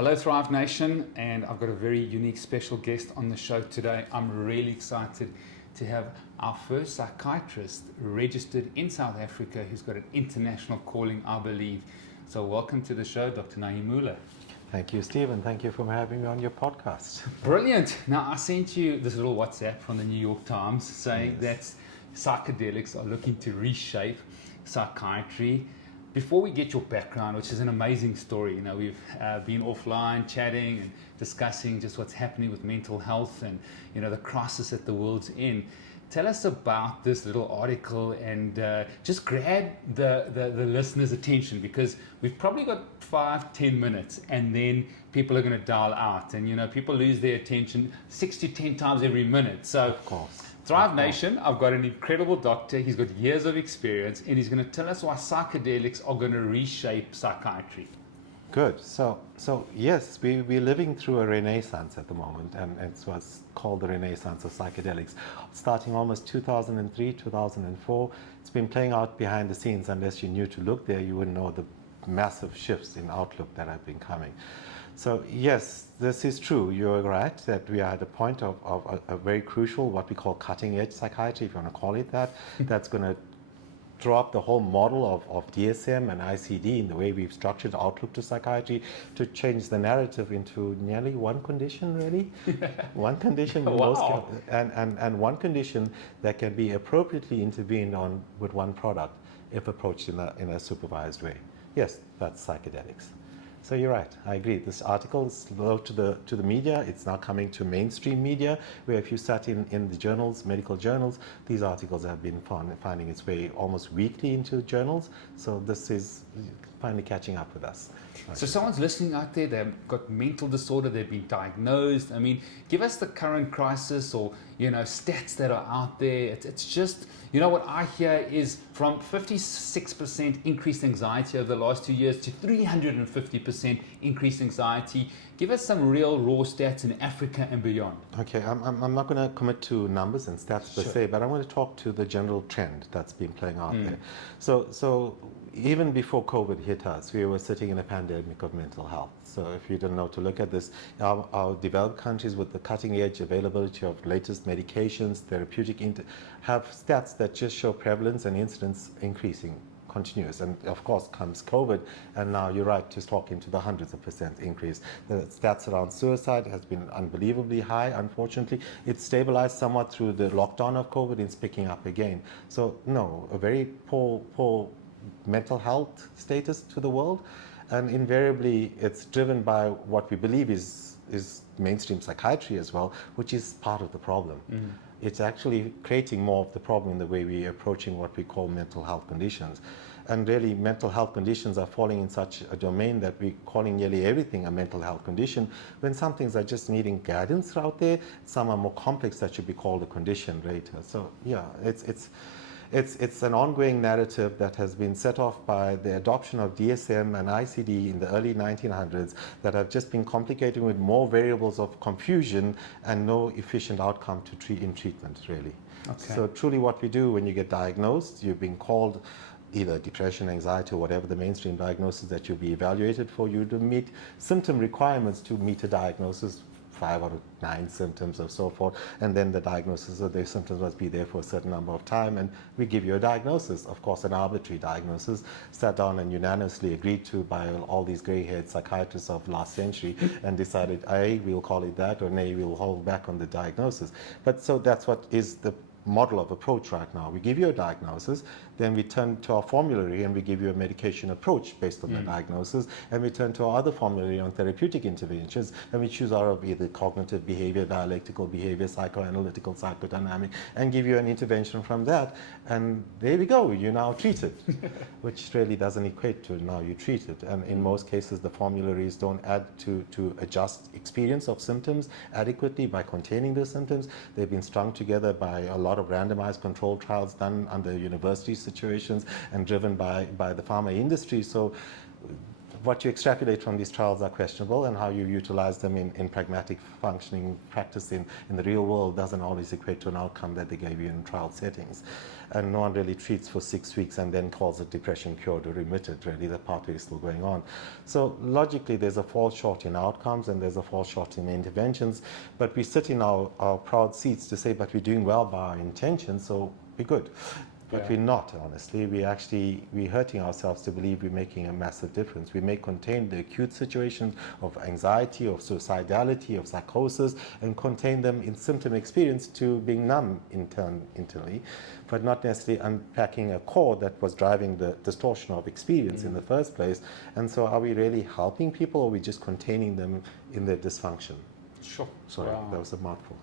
Hello Thrive Nation, and I've got a very unique special guest on the show today. I'm really excited to have our first psychiatrist registered in South Africa who's got an international calling, I believe. So welcome to the show, Dr Nai'm Moola. Thank you, Steve, and thank you for having me on your podcast. Brilliant. Now, I sent you this little WhatsApp from the New York Times saying that psychedelics are looking to reshape psychiatry. Before we get your background, which is an amazing story, you know, we've been offline chatting and discussing just what's happening with mental health and, you know, the crisis that the world's in. Tell us about this little article and just grab the listeners' attention, because we've probably got 5-10 minutes and then people are going to dial out, and, you know, people lose their attention 6 to 10 times every minute. So, of course. Thrive Nation, I've got an incredible doctor. He's got years of experience, and he's going to tell us why psychedelics are going to reshape psychiatry. Good. So yes, we're living through a renaissance at the moment, and it's what's called the renaissance of psychedelics. Starting almost 2003, 2004, it's been playing out behind the scenes. Unless you knew to look there, you wouldn't know the massive shifts in outlook that have been coming. So yes, this is true. You're right that we are at a point of a very crucial, what we call cutting-edge psychiatry, if you want to call it that, that's going to drop the whole model of DSM and ICD in the way we've structured outlook to psychiatry, to change the narrative into nearly one condition, really. One condition, Wow. and one condition that can be appropriately intervened on with one product if approached in a supervised way. Yes, that's psychedelics. So you're right, I agree. This article is low to the media. It's now coming to mainstream media, where if you sat in the journals, medical journals, these articles have been finding its way almost weekly into journals. So this is finally catching up with us. So someone's listening out there, they've got mental disorder, they've been diagnosed. I mean, give us the current crisis, or, you know, stats that are out there. It's just, you know, what I hear is from 56% increased anxiety over the last 2 years to 350% increased anxiety. Give us some real raw stats in Africa and beyond. Okay, I'm not going to commit to numbers and stats per se, but I'm going to talk to the general trend that's been playing out there. So even before COVID hit us, we were sitting in a pandemic of mental health. So if you don't know to look at this, our developed countries with the cutting edge availability of latest medications, therapeutic, have stats that just show prevalence and incidence increasing continuous. And of course comes COVID, and now you're right to talk into the hundreds of percent increase. The stats around suicide has been unbelievably high. Unfortunately, it's stabilized somewhat through the lockdown of COVID. It's picking up again. So no, a very poor mental health status to the world, and invariably it's driven by what we believe is mainstream psychiatry as well, which is part of the problem. It's actually creating more of the problem in the way we're approaching what we call mental health conditions. And really, mental health conditions are falling in such a domain that we're calling nearly everything a mental health condition, when some things are just needing guidance out there. Some are more complex that should be called a condition later. So yeah, it's an ongoing narrative that has been set off by the adoption of DSM and ICD in the early 1900s, that have just been complicated with more variables of confusion and no efficient outcome in treatment, really. Okay. So truly what we do when you get diagnosed, you've been called either depression, anxiety, or whatever the mainstream diagnosis that you'll be evaluated for, you to meet symptom requirements to meet a diagnosis, 5 out of 9 symptoms or so forth, and then the diagnosis of the symptoms must be there for a certain number of time, and we give you a diagnosis, of course an arbitrary diagnosis, sat down and unanimously agreed to by all these grey-haired psychiatrists of last century, and decided, A, we'll call it that, or nay, we'll hold back on the diagnosis. But so that's what is the model of approach right now. We give you a diagnosis, then we turn to our formulary and we give you a medication approach based on the diagnosis, and we turn to our other formulary on therapeutic interventions, and we choose out of either cognitive behavior, dialectical behavior, psychoanalytical, psychodynamic, and give you an intervention from that, and there we go, you're now treated. Which really doesn't equate to now you're treated, and in most cases the formularies don't add to adjust experience of symptoms adequately by containing those symptoms. They've been strung together by a lot of randomized controlled trials done under university situations and driven by the pharma industry. So what you extrapolate from these trials are questionable, and how you utilize them in pragmatic functioning practice in the real world doesn't always equate to an outcome that they gave you in trial settings. And no one really treats for 6 weeks and then calls it depression cured or remitted. Really, the pathway is still going on. So logically, there's a fall short in outcomes and there's a fall short in interventions, but we sit in our proud seats to say, but we're doing well by our intentions, so we're good. But we're not, honestly. We're hurting ourselves to believe we're making a massive difference. We may contain the acute situations of anxiety, of suicidality, of psychosis, and contain them in symptom experience to being numb internally, but not necessarily unpacking a core that was driving the distortion of experience in the first place. And so are we really helping people, or are we just containing them in their dysfunction? Sure. Sorry, that was a mouthful.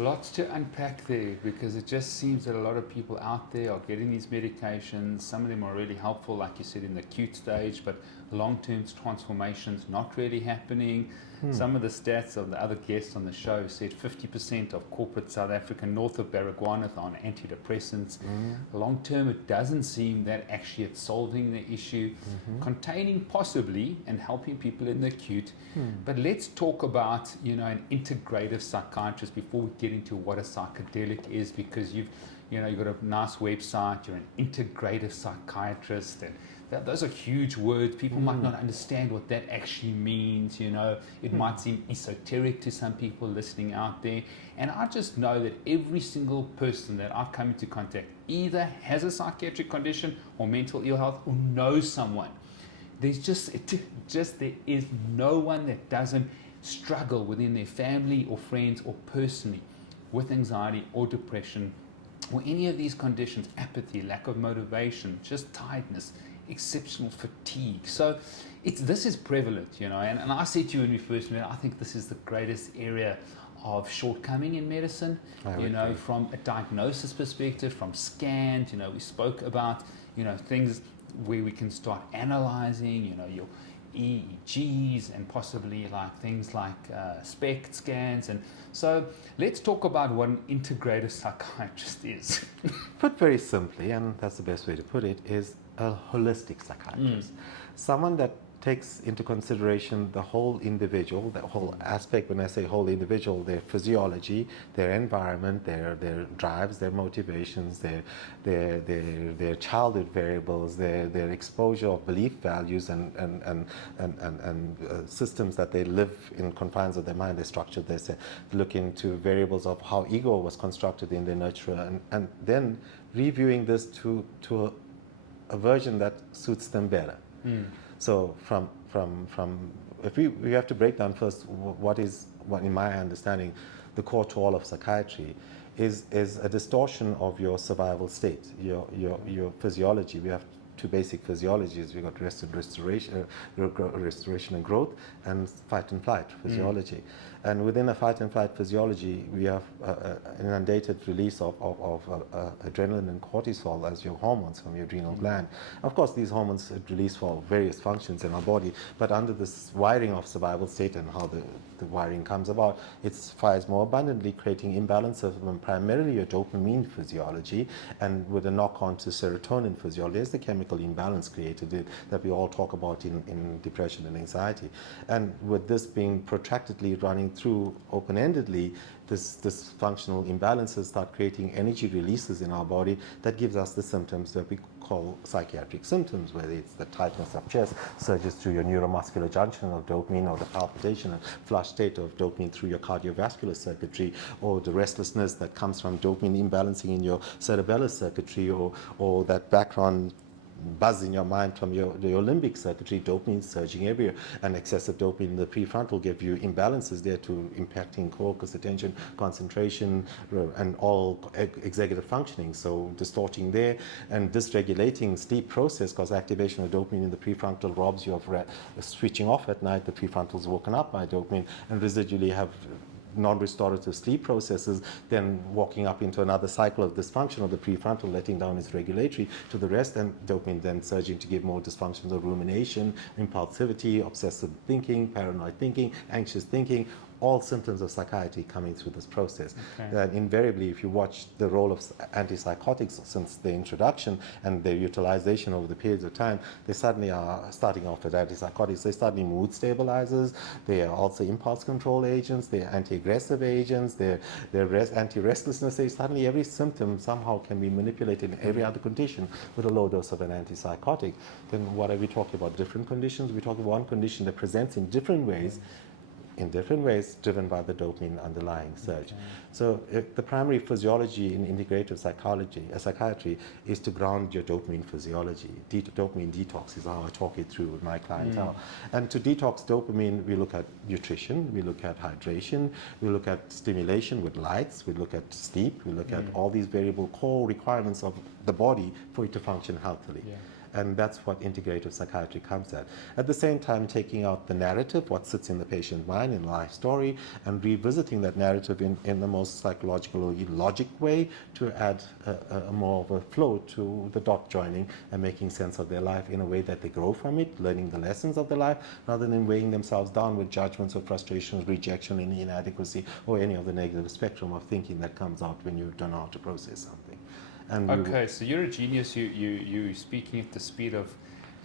Lots to unpack there, because it just seems that a lot of people out there are getting these medications. Some of them are really helpful, like you said, in the acute stage, but long-term transformations not really happening. Some of the stats of the other guests on the show said 50% of corporate South Africa north of Baragwanath are on antidepressants. Long-term, it doesn't seem that actually it's solving the issue, containing possibly and helping people in the acute. But let's talk about, an integrative psychiatrist before we get into what a psychedelic is, because you've got a nice website, you're an integrative psychiatrist, and those are huge words. People might not understand what that actually means. It might seem esoteric to some people listening out there. And I just know that every single person that I've come into contact either has a psychiatric condition or mental ill health or knows someone. There is no one that doesn't struggle within their family or friends or personally with anxiety or depression or any of these conditions: apathy, lack of motivation, just tiredness, exceptional fatigue. So this is prevalent, and I said to you when we first met, I think this is the greatest area of shortcoming in medicine, from a diagnosis perspective, from scans. We spoke about, things where we can start analyzing, your EEGs and possibly things like SPECT scans. And so let's talk about what an integrative psychiatrist is. Put very simply, and that's the best way to put it, is a holistic psychiatrist. Someone that takes into consideration the whole individual, the whole aspect. When I say whole individual, their physiology, their environment, their drives, their motivations, their childhood variables, their exposure of belief values and systems that they live in confines of their mind. They structure this, look into variables of how ego was constructed in their nurture, and then reviewing this to a version that suits them better. So from if we have to break down first what in my understanding the core to all of psychiatry is a distortion of your survival state, your physiology. We have two basic physiologies. We've got rest and restoration and growth, and fight and flight physiology. And within a fight and flight physiology, we have an inundated release of adrenaline and cortisol as your hormones from your adrenal gland. Of course, these hormones are released for various functions in our body, but under this wiring of survival state and how the wiring comes about, it fires more abundantly, creating imbalances of primarily your dopamine physiology, and with a knock-on to serotonin physiology. There's the chemical imbalance created that we all talk about in depression and anxiety. And with this being protractedly running through open-endedly, this functional imbalances start creating energy releases in our body that gives us the symptoms that we call psychiatric symptoms, whether it's the tightness of chest, surges through your neuromuscular junction of dopamine, or the palpitation and flush state of dopamine through your cardiovascular circuitry, or the restlessness that comes from dopamine imbalancing in your cerebellar circuitry, or that background buzz in your mind from your limbic circuitry, dopamine surging everywhere, and excessive dopamine in the prefrontal give you imbalances there to impacting focus, attention, concentration, and all executive functioning. So distorting there and dysregulating sleep process, because activation of dopamine in the prefrontal robs you of switching off at night. The prefrontal is woken up by dopamine, and residually have non-restorative sleep processes, then walking up into another cycle of dysfunction of the prefrontal, letting down its regulatory to the rest, and dopamine then surging to give more dysfunctions of rumination, impulsivity, obsessive thinking, paranoid thinking, anxious thinking, all symptoms of psychiatry coming through this process. Okay. That invariably, if you watch the role of antipsychotics since the introduction and their utilization over the periods of time, they suddenly are starting off with antipsychotics. They're suddenly mood stabilizers. They are also impulse control agents. They're anti-aggressive agents. They're anti-restlessness agents. Suddenly, every symptom somehow can be manipulated in every other condition with a low dose of an antipsychotic. Then what are we talking about? Different conditions? We're talking about one condition that presents in different ways, driven by the dopamine underlying surge. Okay. So the primary physiology in integrative psychiatry is to ground your dopamine physiology. Dopamine detox is how I talk it through with my clientele. And to detox dopamine, we look at nutrition, we look at hydration, we look at stimulation with lights, we look at sleep, we look at all these variable core requirements of the body for it to function healthily. Yeah. And that's what integrative psychiatry comes at. At the same time, taking out the narrative, what sits in the patient's mind in life story, and revisiting that narrative in the most psychological logic way to add a more of a flow to the dot joining and making sense of their life in a way that they grow from it, learning the lessons of their life, rather than weighing themselves down with judgments or frustrations, rejection, and inadequacy, or any of the negative spectrum of thinking that comes out when you don't know how to process something. And Okay, so you're a genius. You're speaking at the speed of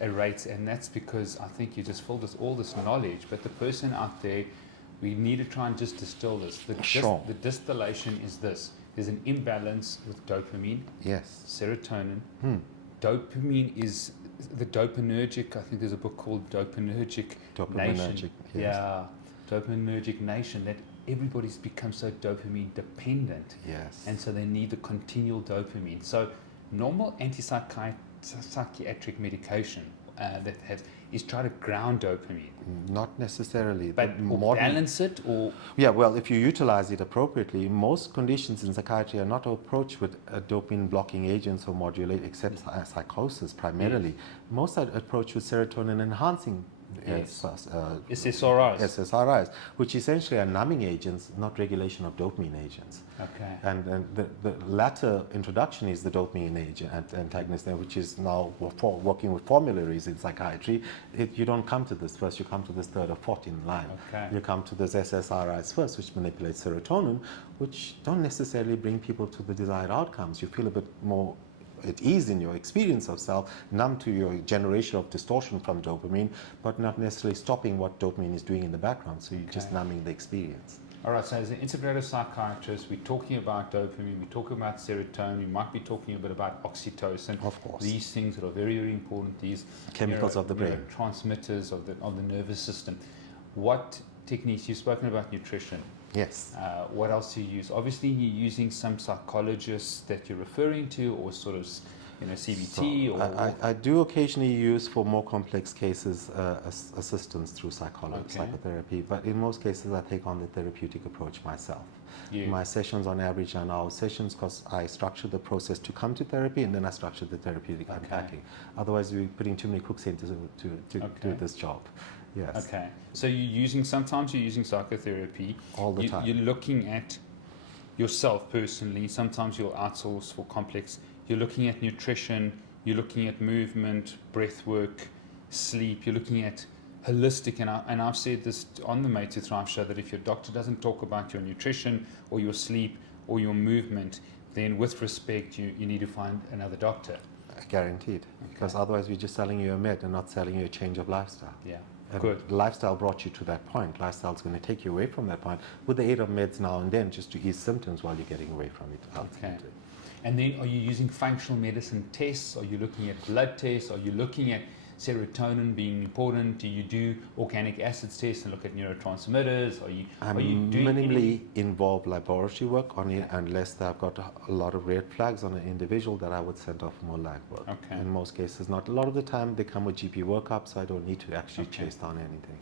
a rate, and that's because I think you just filled us all this knowledge. But the person out there, we need to try and just distill this. The distillation is this: there's an imbalance with dopamine, yes, serotonin. Dopamine is the dopaminergic. I think there's a book called Dopaminergic Nation. Yes. Yeah, Dopaminergic Nation. That everybody's become so dopamine dependent. Yes. And so they need the continual dopamine. So normal antipsychiatric medication that is try to ground dopamine. Not necessarily. But or balance it or... Yeah, well, if you utilize it appropriately, most conditions in psychiatry are not approached with dopamine blocking agents or modulate, except psychosis primarily. Yes. Most are approached with serotonin enhancing SSRIs, which essentially are numbing agents, not regulation of dopamine agents. Okay. And the latter introduction is the dopamine agent antagonist, which is now working with formularies in psychiatry. You don't come to this first, you come to this third or fourth in line. Okay. You come to this SSRIs first, which manipulate serotonin, which don't necessarily bring people to the desired outcomes. You feel a bit more at ease in your experience of self, numb to your generation of distortion from dopamine, but not necessarily stopping what dopamine is doing in the background. So you're just numbing the experience. All right, so as an integrative psychiatrist, we're talking about dopamine, we're talking about serotonin, we might be talking a bit about oxytocin. Of course. These things that are very, very important, these chemicals of the brain, transmitters of the nervous system. What techniques, you've spoken about nutrition. Yes. What else do you use? Obviously, you're using some psychologists that you're referring to, or sort of, CBT. So I do occasionally use, for more complex cases, assistance through psychotherapy, but in most cases, I take on the therapeutic approach myself. Yeah. My sessions on average are now sessions because I structure the process to come to therapy, and then I structure the therapeutic unpacking. Otherwise, we're putting too many cooks in to do this job. Yes. Okay. So sometimes you're using psychotherapy. All the time. You're looking at yourself personally. Sometimes you'll outsource for complex. You're looking at nutrition. You're looking at movement, breath work, sleep. You're looking at holistic. And I've said this on the Made to Thrive show, that if your doctor doesn't talk about your nutrition or your sleep or your movement, then with respect, you need to find another doctor. Guaranteed. Okay. Because otherwise we're just selling you a med and not selling you a change of lifestyle. Yeah. And good. Lifestyle brought you to that point. Lifestyle is going to take you away from that point with the aid of meds now and then, just to ease symptoms while you're getting away from it. Ultimately. Okay. And then are you using functional medicine tests? Are you looking at blood tests? Are you looking at serotonin being important? Do you do organic acids tests and look at neurotransmitters? Are you doing minimally involved laboratory work on it, unless I've got a lot of red flags on an individual that I would send off more lab work. Okay. In most cases, not. A lot of the time they come with GP workup, so I don't need to actually chase down anything.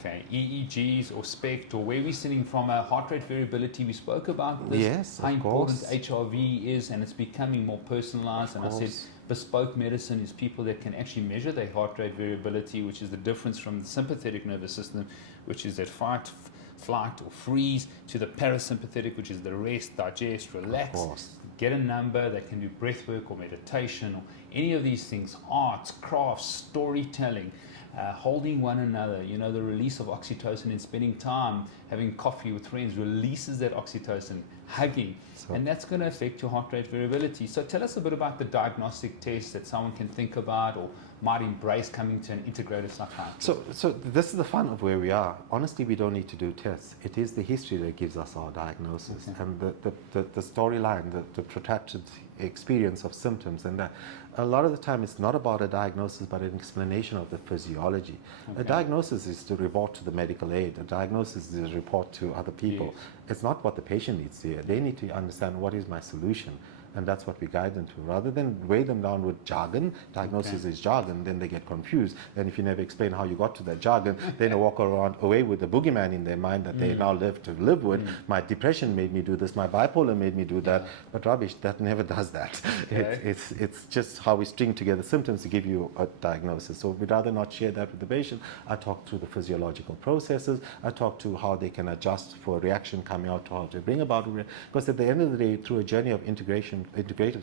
Okay, EEGs or SPECT, or where we're sitting from a heart rate variability, we spoke about this. Yes, how of important course. HRV is, and it's becoming more personalized. And I said bespoke medicine is people that can actually measure their heart rate variability, which is the difference from the sympathetic nervous system, which is that fight, flight, or freeze, to the parasympathetic, which is the rest, digest, relax. Of course. Get a number. They can do breath work or meditation or any of these things, arts, crafts, storytelling. holding one another, the release of oxytocin and spending time having coffee with friends releases that oxytocin, hugging, and that's going to affect your heart rate variability. So tell us a bit about the diagnostic test that someone can think about or might embrace coming to an integrative psychiatrist. So this is the fun of where we are. Honestly, we don't need to do tests. It is the history that gives us our diagnosis, and the storyline, the protracted experience of symptoms, and a lot of the time it's not about a diagnosis but an explanation of the physiology. A diagnosis is to report to the medical aid. A diagnosis is a report to other people. Yes. It's not what the patient needs to hear. They need to understand what is my solution. And that's what we guide them to. Rather than weigh them down with jargon, diagnosis is jargon, then they get confused. And if you never explain how you got to that jargon, then they walk around away with the boogeyman in their mind that they now live to live with. My depression made me do this, my bipolar made me do that. But rubbish, that never does that. It's just how we string together symptoms to give you a diagnosis. So we'd rather not share that with the patient. I talk through the physiological processes. I talk to how they can adjust for a reaction coming out, to how to bring about a reaction. Because at the end of the day, through a journey of integrative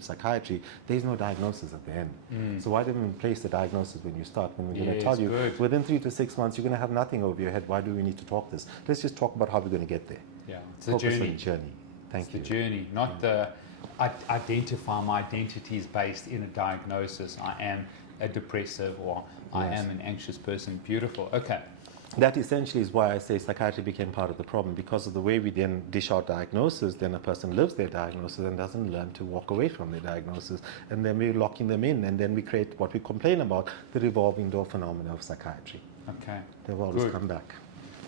psychiatry, there's no diagnosis at the end. So why didn't we place the diagnosis when you start? When we're going to tell you within 3 to 6 months you're going to have nothing over your head, why do we need to talk this? Let's just talk about how we're going to get there. It's the Focus journey. on the journey. Thank you. The journey, not the identify my identity is based in a diagnosis. I am a depressive or I am an anxious person. Beautiful. Okay. That essentially is why I say psychiatry became part of the problem, because of the way we then dish out diagnosis. Then a person lives their diagnosis and doesn't learn to walk away from their diagnosis, and then we're locking them in, and then we create what we complain about, the revolving door phenomena of psychiatry. Okay. They'll always come back.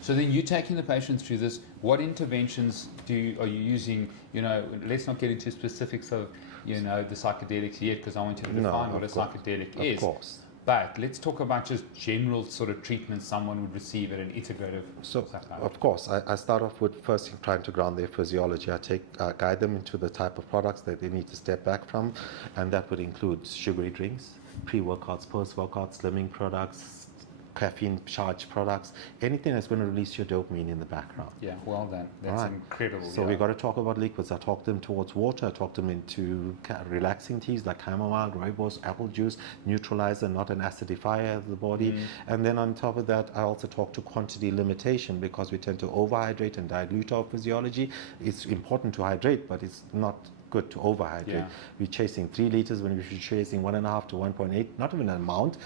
So then you're taking the patient through this. What interventions are you using? Let's not get into specifics of the psychedelics yet, because I want you to define what a psychedelic is. Of course. But let's talk about just general sort of treatment someone would receive at an integrative psychiatry. Of course, I start off with first trying to ground their physiology. I guide them into the type of products that they need to step back from, and that would include sugary drinks, pre-workouts, post-workouts, slimming products, caffeine-charged products, anything that's going to release your dopamine in the background. Yeah, well done. That's incredible. So we've got to talk about liquids. I talk them towards water. I talk them into relaxing teas like chamomile, rooibos, apple juice, neutralizer, not an acidifier of the body. And then on top of that, I also talk to quantity limitation, because we tend to overhydrate and dilute our physiology. It's important to hydrate, but it's not good to overhydrate. We're chasing 3 liters when we should be chasing 1.5 to 1.8, not even an amount.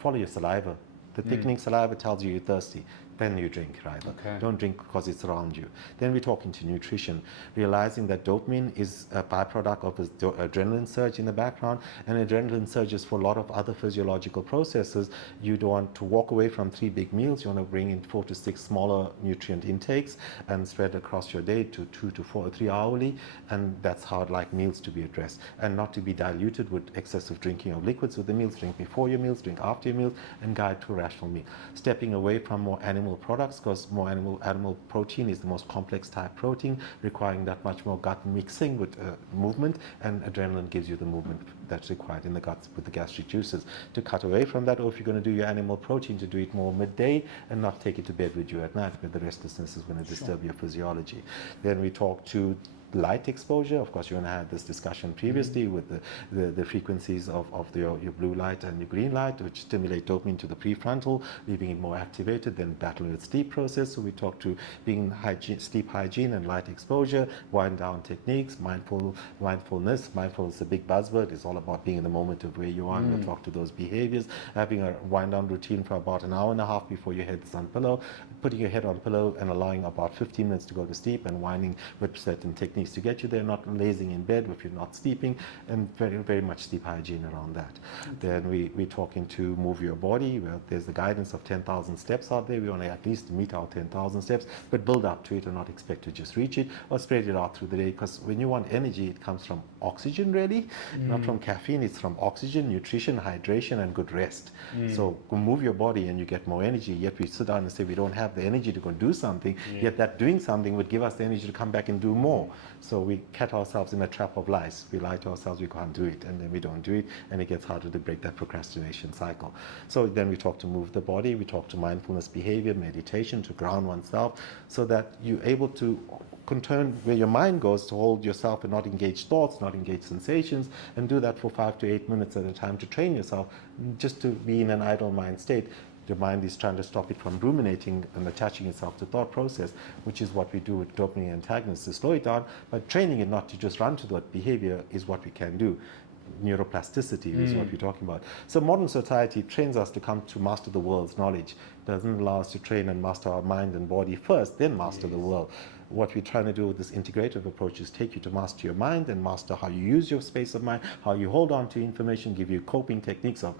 Follow your saliva. The thickening saliva tells you you're thirsty. Then you drink, right? Don't drink because it's around you. Then we talk into nutrition, realizing that dopamine is a byproduct of the adrenaline surge in the background, and adrenaline surges for a lot of other physiological processes. You don't want to walk away from 3 big meals. You want to bring in 4 to 6 smaller nutrient intakes and spread across your day to 2 to 4 or 3 hourly, and that's how I'd like meals to be addressed, and not to be diluted with excessive drinking of liquids with the meals. Drink before your meals, drink after your meals, and guide to a rational meal. Stepping away from more animal products, because more animal protein is the most complex type protein, requiring that much more gut mixing with movement, and adrenaline gives you the movement that's required in the guts with the gastric juices. To cut away from that, or if you're going to do your animal protein, to do it more midday and not take it to bed with you at night, where the restlessness is going to disturb your physiology. Then we talk to light exposure. Of course, you and I had this discussion previously with the frequencies of your blue light and your green light, which stimulate dopamine to the prefrontal, leaving it more activated, then battle with sleep process. So we talk to sleep hygiene and light exposure, wind down techniques, mindfulness. Mindfulness is a big buzzword. It's all about being in the moment of where you are. We'll talk to those behaviors, having a wind down routine for about an hour and a half before your head's on pillow, putting your head on pillow and allowing about 15 minutes to go to sleep, and winding with certain techniques to get you there, not lazing in bed if you're not sleeping, and very, very much sleep hygiene around that. Then we're talking to move your body. Well, there's the guidance of 10,000 steps out there. We want to at least meet our 10,000 steps, but build up to it and not expect to just reach it, or spread it out through the day, because when you want energy, it comes from oxygen, really, not from caffeine. It's from oxygen, nutrition, hydration, and good rest. So move your body and you get more energy. Yet we sit down and say we don't have the energy to go do something, yet that doing something would give us the energy to come back and do more. So we catch ourselves in a trap of lies. We lie to ourselves we can't do it, and then we don't do it, and it gets harder to break that procrastination cycle. So then we talk to move the body, we talk to mindfulness behavior, meditation, to ground oneself, so that you're able to turn where your mind goes, to hold yourself and not engage thoughts, not engage sensations, and do that for 5 to 8 minutes at a time to train yourself just to be in an idle mind state. Your mind is trying to stop it from ruminating and attaching itself to thought process, which is what we do with dopamine antagonists to slow it down, but training it not to just run to that behavior is what we can do. Neuroplasticity is what we're talking about. So modern society trains us to come to master the world's knowledge. Doesn't allow us to train and master our mind and body first, then master the world. What we're trying to do with this integrative approach is take you to master your mind and master how you use your space of mind, how you hold on to information, give you coping techniques of,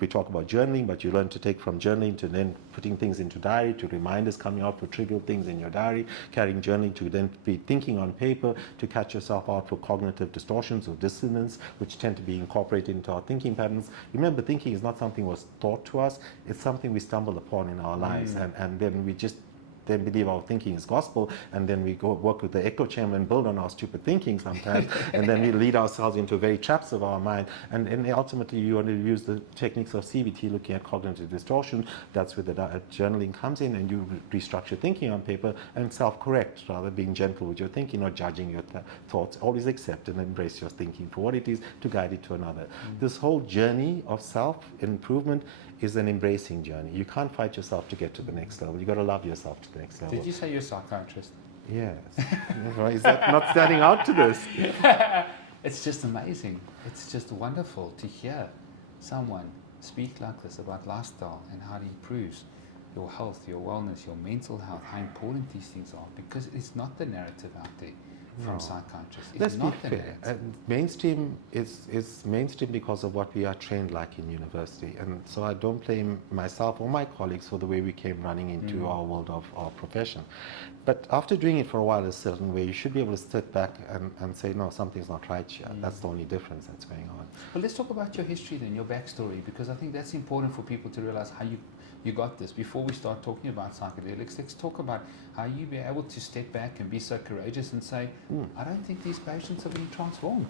we talk about journaling, but you learn to take from journaling to then putting things into diary, to reminders coming out for trivial things in your diary, carrying journaling to then be thinking on paper, to catch yourself out for cognitive distortions or dissonance, which tend to be incorporated into our thinking patterns. Remember, thinking is not something was taught to us, it's something we stumble upon in our lives, and then we just then believe our thinking is gospel, and then we go work with the echo chamber and build on our stupid thinking sometimes, and then we lead ourselves into very traps of our mind, and ultimately you want to use the techniques of CBT, looking at cognitive distortion. That's where the journaling comes in, and you restructure thinking on paper and self-correct, rather being gentle with your thinking, not judging your thoughts. Always accept and embrace your thinking for what it is, to guide it to another. This whole journey of self-improvement is an embracing journey. You can't fight yourself to get to the next level. You've got to love yourself to the next level. Did you say you're a psychiatrist? Yes. Is that not standing out to this? It's just amazing. It's just wonderful to hear someone speak like this about lifestyle and how it improves your health, your wellness, your mental health, how important these things are, because it's not the narrative out there from psychiatrists. It's Let's not be the fair. narrative. Mainstream is mainstream because of what we are trained like in university, and so I don't blame myself or my colleagues for the way we came running into our world of our profession. But after doing it for a while a certain way, you should be able to step back and say, no, something's not right here. That's the only difference that's going on. Well, let's talk about your history then, your backstory, because I think that's important for people to realize how you got this. Before we start talking about psychedelics, let's talk about how you be able to step back and be so courageous and say, I don't think these patients are being transformed.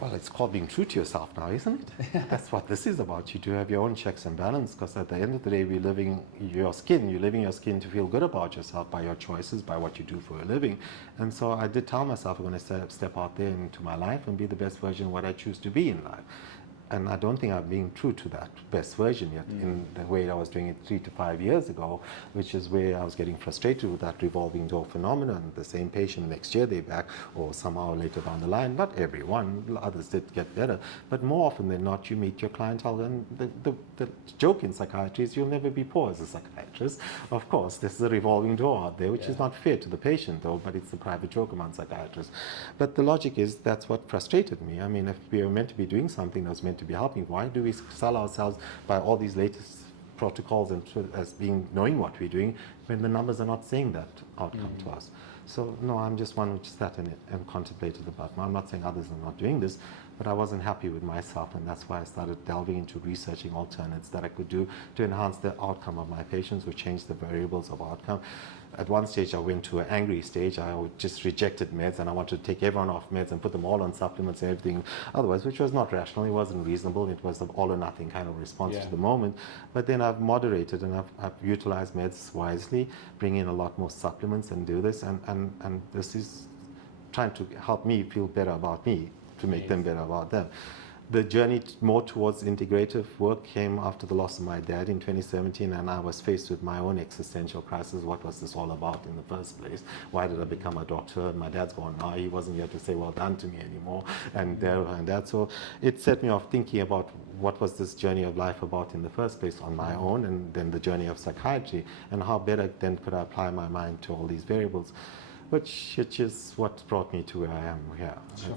Well, it's called being true to yourself now, isn't it? That's what this is about. You do have your own checks and balance, because at the end of the day, we're living your skin. You're living your skin to feel good about yourself by your choices, by what you do for a living. And so I did tell myself I'm going to step out there into my life and be the best version of what I choose to be in life. And I don't think I'm being true to that best version yet in the way I was doing it 3 to 5 years ago, which is where I was getting frustrated with that revolving door phenomenon. The same patient next year they're back, or somehow later down the line. Not everyone, others did get better, but more often than not you meet your clientele, and the joke in psychiatry is you'll never be poor as a psychiatrist. Of course, this is a revolving door out there, which is not fair to the patient though, but it's a private joke among psychiatrists. But the logic is that's what frustrated me. I mean, if we were meant to be doing something that was meant to be helping, why do we sell ourselves by all these latest protocols and as being knowing what we're doing when the numbers are not saying that outcome to us? So no, I'm just one which sat in it and contemplated about. I'm not saying others are not doing this, but I wasn't happy with myself, and that's why I started delving into researching alternates that I could do to enhance the outcome of my patients, or change the variables of outcome. At one stage I went to an angry stage. I just rejected meds, and I wanted to take everyone off meds and put them all on supplements and everything otherwise, which was not rational, it wasn't reasonable, it was an all or nothing kind of response to the moment. But then I've moderated, and I've utilized meds wisely, bring in a lot more supplements and do this, and this is trying to help me feel better about me, to make them better about them. The journey more towards integrative work came after the loss of my dad in 2017, and I was faced with my own existential crisis. What was this all about in the first place? Why did I become a doctor? My dad's gone now. He wasn't here to say well done to me anymore, and that. So it set me off thinking about what was this journey of life about in the first place on my own, and then the journey of psychiatry, and how better then could I apply my mind to all these variables, which is what brought me to where I am here. Sure.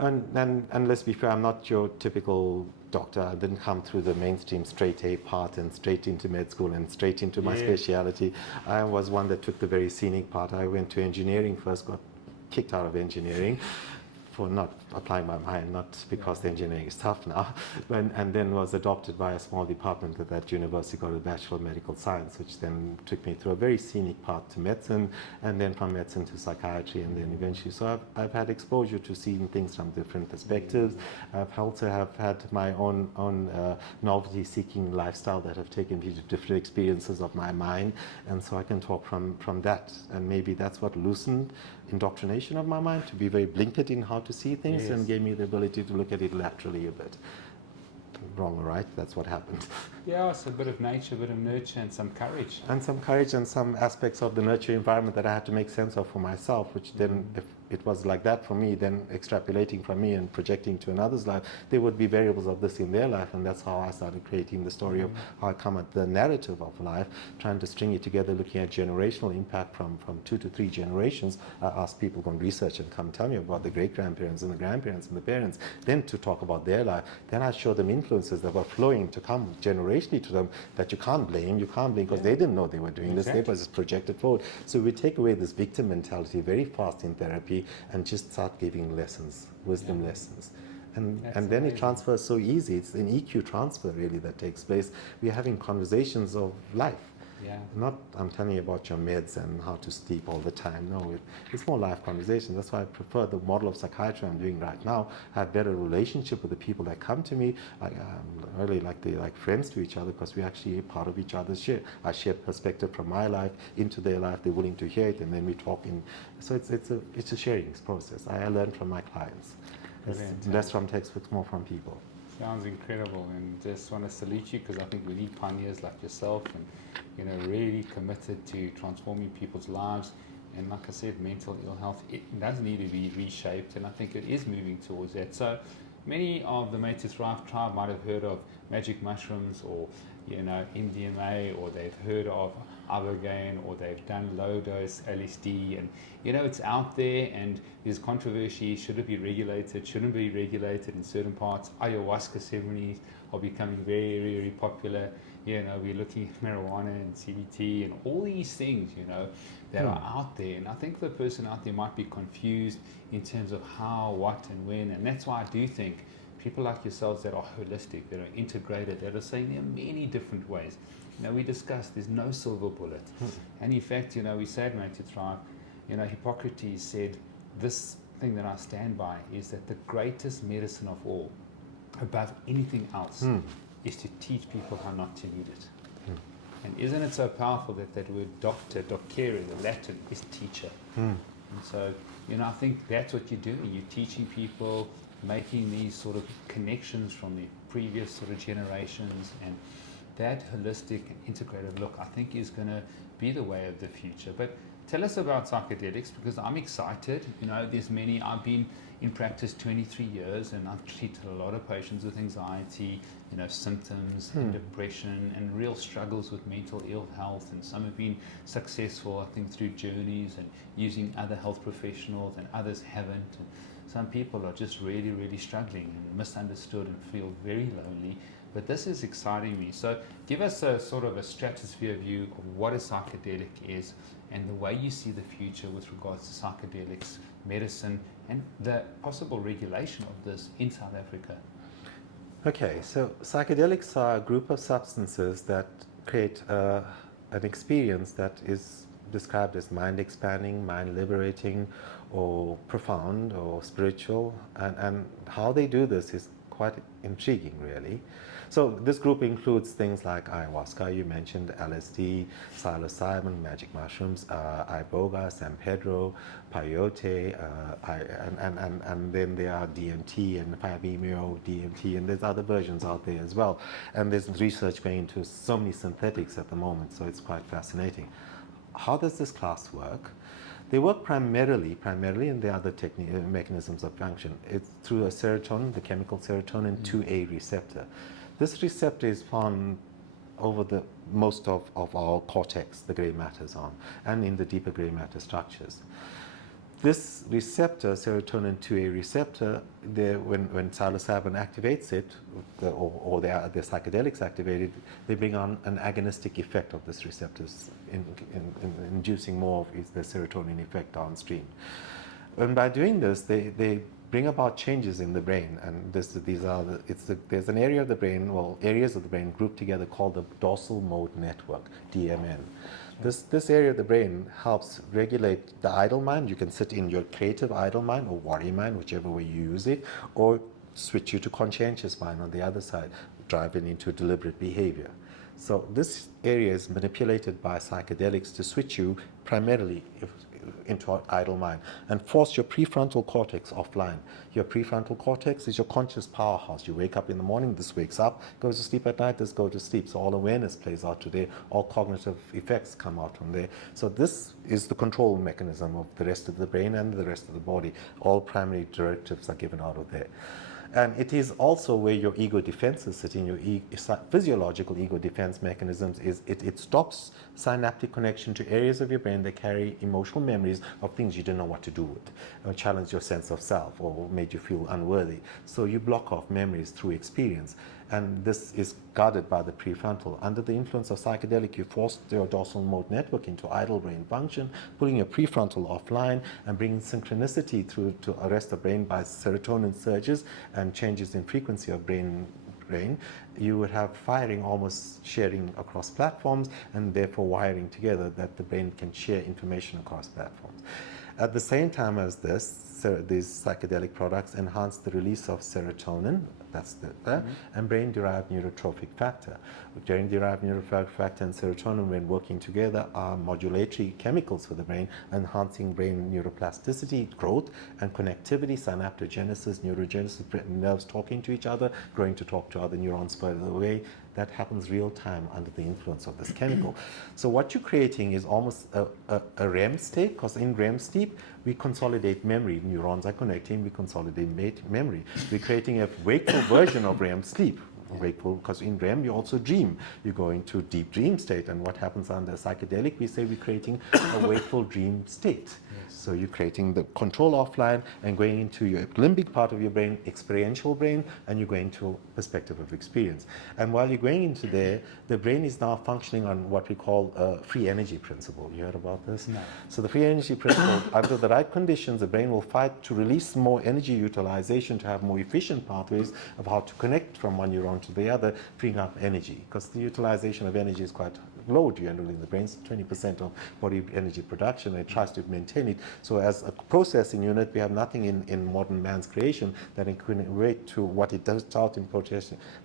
And let's be fair, I'm not your typical doctor. I didn't come through the mainstream straight A part and straight into med school and straight into my speciality. I was one that took the very scenic part. I went to engineering first, got kicked out of engineering for not applying my mind, not because the engineering is tough now, and then was adopted by a small department at that university called the Bachelor of Medical Science, which then took me through a very scenic path to medicine, and then from medicine to psychiatry, and then eventually. So I've had exposure to seeing things from different perspectives. I've also have had my own novelty-seeking lifestyle that have taken me to different experiences of my mind, and so I can talk from that, and maybe that's what loosened indoctrination of my mind, to be very blinkered in how to see things, and gave me the ability to look at it laterally a bit. wrong or right, that's what happened. Yeah, it's a bit of nature, a bit of nurture, and some courage. And some courage and some aspects of the nurture environment that I had to make sense of for myself, which then, if it was like that for me, then extrapolating from me and projecting to another's life, there would be variables of this in their life, and that's how I started creating the story of how I come at the narrative of life, trying to string it together, looking at generational impact from 2 to 3 generations. I ask people, go and research and come tell me about the great-grandparents and the grandparents and the parents, then to talk about their life. Then I show them influences that were flowing to come generationally to them that you can't blame because they didn't know they were doing this, they were just projected forward. So we take away this victim mentality very fast in therapy and just start giving lessons, wisdom lessons. And then it transfers so easy. It's an EQ transfer really that takes place. We're having conversations of life. Yeah. Not I'm telling you about your meds and how to sleep all the time. No, it's more life conversations. That's why I prefer the model of psychiatry I'm doing right now. I have better relationship with the people that come to me. Really like they're like friends to each other because we're actually part of each other's share. I share perspective from my life into their life. They're willing to hear it, and then we talk in. So it's a sharing process. I learn from my clients. Less from textbooks, more from people. Sounds incredible, and just want to salute you because I think we need pioneers like yourself, and really committed to transforming people's lives. And like I said, mental ill health, it does need to be reshaped, and I think it is moving towards that. So many of the Made to Thrive tribe might have heard of magic mushrooms or MDMA, or they've heard of ibogaine, or they've done low dose LSD, and it's out there, and there's controversy. Should it be regulated? Shouldn't be regulated in certain parts? Ayahuasca ceremonies are becoming very, very popular. We're looking at marijuana and CBT and all these things, that are out there. And I think the person out there might be confused in terms of how, what, and when. And that's why I do think people like yourselves that are holistic, that are integrated, that are saying there are many different ways. We discussed there's no silver bullet. And in fact, we said, Made to Thrive, Hippocrates said, this thing that I stand by is that the greatest medicine of all, above anything else, is to teach people how not to need it. And isn't it so powerful that word doctor, docere, the Latin, is teacher. And so, I think that's what you're doing. You're teaching people, making these sort of connections from the previous sort of generations, and that holistic and integrated look, I think, is going to be the way of the future. But tell us about psychedelics, because I'm excited. There's many. I've been in practice 23 years, and I've treated a lot of patients with anxiety, symptoms and depression and real struggles with mental ill health. And some have been successful, I think, through journeys and using other health professionals, and others haven't. And some people are just really, really struggling and misunderstood and feel very lonely. But this is exciting me. So give us a sort of a stratosphere view of what a psychedelic is and the way you see the future with regards to psychedelics, medicine, and the possible regulation of this in South Africa. Okay, so psychedelics are a group of substances that create an experience that is described as mind-expanding, mind-liberating, or profound, or spiritual. And how they do this is quite intriguing, really. So this group includes things like ayahuasca, you mentioned, LSD, psilocybin, magic mushrooms, iboga, San Pedro, peyote, and then there are DMT and fibromyalgia, DMT, and there's other versions out there as well. And there's research going into so many synthetics at the moment, so it's quite fascinating. How does this class work? They work primarily, and there are other mechanisms of function. It's through a serotonin, the chemical serotonin 2A receptor. This receptor is found over the most of our cortex, the gray matters on, and in the deeper gray matter structures. This receptor, serotonin 2A receptor, when psilocybin activates it, or the psychedelics activate it, they bring on an agonistic effect of this receptors, in inducing more of the serotonin effect downstream. And by doing this, they bring about changes in the brain, and there's an area of the brain, areas of the brain grouped together called the dorsal mode network, DMN. This area of the brain helps regulate the idle mind. You can sit in your creative idle mind or worry mind, whichever way you use it, or switch you to conscientious mind on the other side, driving into deliberate behavior. So this area is manipulated by psychedelics to switch you primarily, into idle mind and force your prefrontal cortex offline. Your prefrontal cortex is your conscious powerhouse. You wake up in the morning, this wakes up, goes to sleep at night, this goes to sleep. So all awareness plays out today, all cognitive effects come out from there. So this is the control mechanism of the rest of the brain and the rest of the body. All primary directives are given out of there. And it is also where your ego defenses sit in your physiological ego defense mechanisms. It stops synaptic connection to areas of your brain that carry emotional memories of things you didn't know what to do with, or challenge your sense of self, or made you feel unworthy. So you block off memories through experience. And this is guarded by the prefrontal. Under the influence of psychedelic, you force your dorsal mode network into idle brain function, pulling your prefrontal offline and bringing synchronicity through to arrest the brain by serotonin surges and changes in frequency of brain. You would have firing almost sharing across platforms, and therefore wiring together that the brain can share information across platforms. At the same time as this, these psychedelic products enhance the release of serotonin, that's and brain-derived neurotrophic factor. Brain-derived neurotrophic factor and serotonin, when working together, are modulatory chemicals for the brain, enhancing brain neuroplasticity, growth, and connectivity, synaptogenesis, neurogenesis, nerves talking to each other, growing to talk to other neurons further away. That happens real time under the influence of this chemical. So what you're creating is almost a REM state, because in REM sleep, we consolidate memory. Neurons are connecting, we consolidate memory. We're creating a wakeful version of REM sleep. Wakeful, because in REM you also dream. You go into deep dream state, and what happens under psychedelic, we say we're creating a wakeful dream state. So you're creating the control offline and going into your limbic part of your brain, experiential brain, and you're going to perspective of experience. And while you're going into there, the brain is now functioning on what we call a free energy principle. You heard about this? No. So the free energy principle, under the right conditions, the brain will fight to release more energy utilization, to have more efficient pathways of how to connect from one neuron to the other, freeing up energy. Because the utilization of energy is quite low generally in the brain, 20% of body energy production, and it tries to maintain it. So as a processing unit, we have nothing in modern man's creation that can equate to what it does out in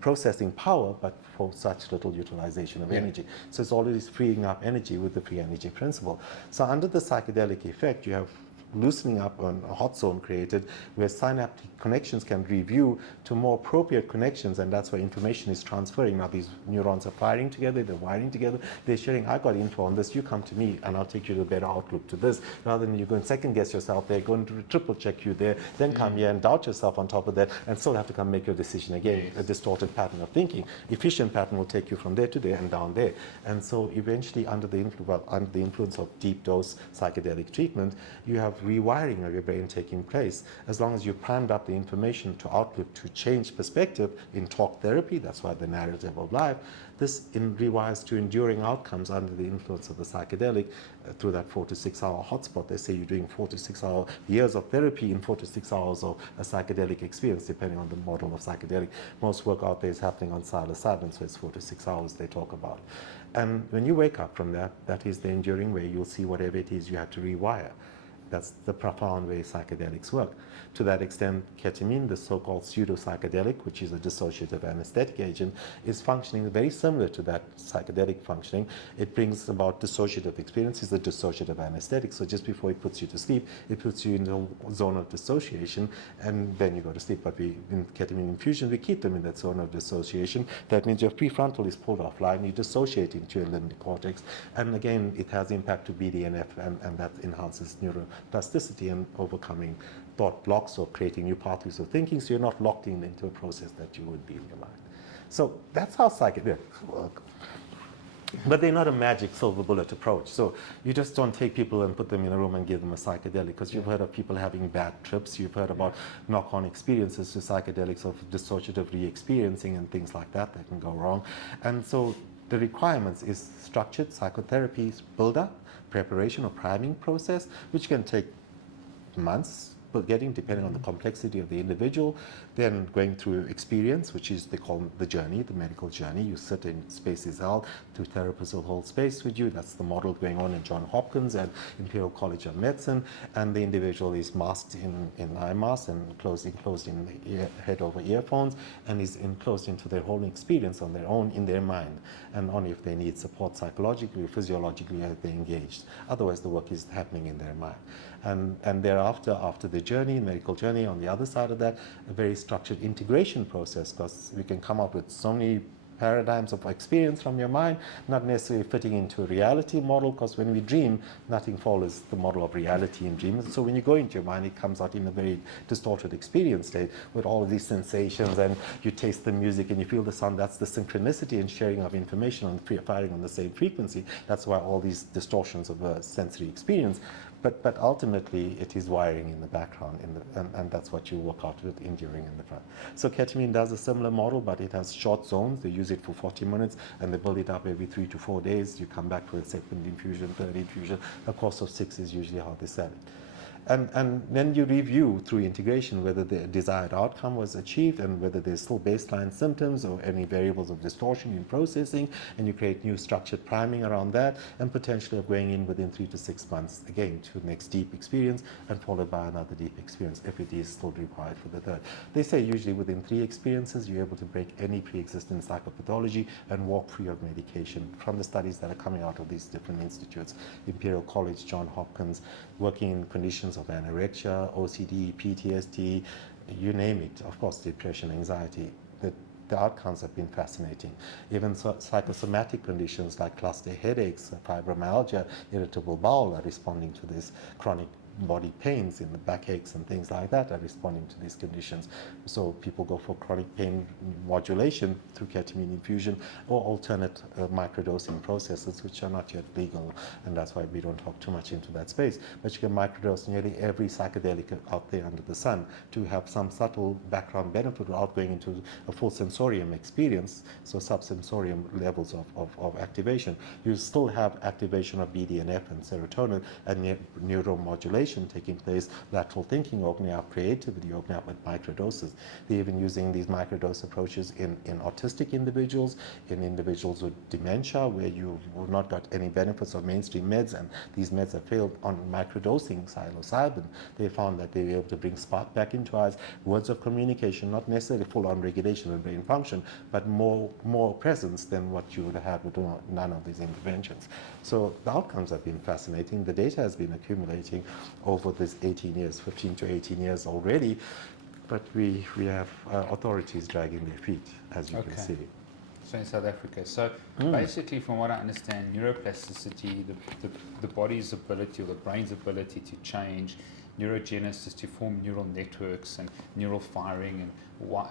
processing power, but for such little utilization of energy. So it's always freeing up energy with the free energy principle. So under the psychedelic effect, you have loosening up on a hot zone created where synaptic connections can review to more appropriate connections, and that's where information is transferring. Now these neurons are firing together, they're wiring together, they're sharing, I got info on this, you come to me and I'll take you to a better outlook to this, rather than you go and second guess yourself, they're going to triple check you there, then come here and doubt yourself on top of that, and still have to come make your decision again. A distorted pattern of thinking. Efficient pattern will take you from there to there and down there. And so eventually under the influence of deep dose psychedelic treatment, you have rewiring of your brain taking place. As long as you primed up the information to outlook to change perspective in talk therapy, that's why the narrative of life, this rewires to enduring outcomes under the influence of the psychedelic through that 4 to 6 hour hotspot. They say you're doing 4 to 6 hour years of therapy in 4 to 6 hours of a psychedelic experience, depending on the model of psychedelic. Most work out there is happening on psilocybin, so it's 4 to 6 hours they talk about. And when you wake up from that, that is the enduring way you'll see whatever it is you have to rewire. That's the profound way psychedelics work. To that extent, ketamine, the so-called pseudo-psychedelic, which is a dissociative anesthetic agent, is functioning very similar to that psychedelic functioning. It brings about dissociative experience. It's a dissociative anesthetic, so just before it puts you to sleep, it puts you in the zone of dissociation, and then you go to sleep. But in ketamine infusion, we keep them in that zone of dissociation. That means your prefrontal is pulled offline, you dissociate into your limbic cortex, and again, it has impact to BDNF, and that enhances neuroplasticity and overcoming thought blocks or creating new pathways of thinking, so you're not locked into a process that you would be in your mind. So that's how psychedelics work. But they're not a magic silver bullet approach. So you just don't take people and put them in a room and give them a psychedelic, because you've heard of people having bad trips, you've heard about knock-on experiences to psychedelics of dissociative re-experiencing and things like that can go wrong. And so the requirements is structured psychotherapies build-up, preparation or priming process, which can take months, getting, depending on the complexity of the individual, then going through experience, which is they call the journey, the medical journey. You sit in spaces held, two therapists will hold space with you. That's the model going on in Johns Hopkins and Imperial College of Medicine, and the individual is masked in eye masks and enclosed in the head over earphones, and is enclosed into their whole experience on their own in their mind, and only if they need support psychologically or physiologically are they engaged. Otherwise the work is happening in their mind. And thereafter, after the journey, medical journey, on the other side of that, a very structured integration process, because we can come up with so many paradigms of experience from your mind, not necessarily fitting into a reality model, because when we dream, nothing follows the model of reality in dreams. So when you go into your mind, it comes out in a very distorted experience state with all of these sensations, and you taste the music and you feel the sound. That's the synchronicity and sharing of information on firing on the same frequency. That's why all these distortions of a sensory experience. But ultimately, it is wiring in the background, and that's what you work out with enduring in the front. So ketamine does a similar model, but it has short zones. They use it for 40 minutes, and they build it up every 3 to 4 days. You come back for a second infusion, third infusion. A course of 6 is usually how they sell it. And then you review through integration whether the desired outcome was achieved and whether there's still baseline symptoms or any variables of distortion in processing, and you create new structured priming around that, and potentially of going in within 3 to 6 months again to next deep experience, and followed by another deep experience if it is still required for the third. They say usually within 3 experiences you're able to break any pre-existing psychopathology and walk free of medication, from the studies that are coming out of these different institutes, Imperial College, Johns Hopkins, working in conditions of anorexia, OCD, PTSD, you name it, of course, depression, anxiety. The outcomes have been fascinating. Even psychosomatic conditions like cluster headaches, fibromyalgia, irritable bowel are responding to this. Chronic body pains in the backaches and things like that are responding to these conditions. So people go for chronic pain modulation through ketamine infusion, or alternate microdosing processes, which are not yet legal, and that's why we don't talk too much into that space. But you can microdose nearly every psychedelic out there under the sun to have some subtle background benefit without going into a full sensorium experience, so subsensorium levels of activation. You still have activation of BDNF and serotonin and neuromodulation taking place, lateral thinking, opening up creativity, opening up with microdoses. They're even using these microdose approaches in autistic individuals, in individuals with dementia, where you've not got any benefits of mainstream meds, and these meds have failed on microdosing psilocybin. They found that they were able to bring spark back into eyes, words of communication, not necessarily full-on regulation of brain function, but more presence than what you would have had with none of these interventions. So the outcomes have been fascinating. The data has been accumulating over this 18 years, 15 to 18 years already, but we have authorities dragging their feet, as you can see. So in South Africa. So basically, from what I understand, neuroplasticity, the body's ability or the brain's ability to change, neurogenesis to form neural networks and neural firing,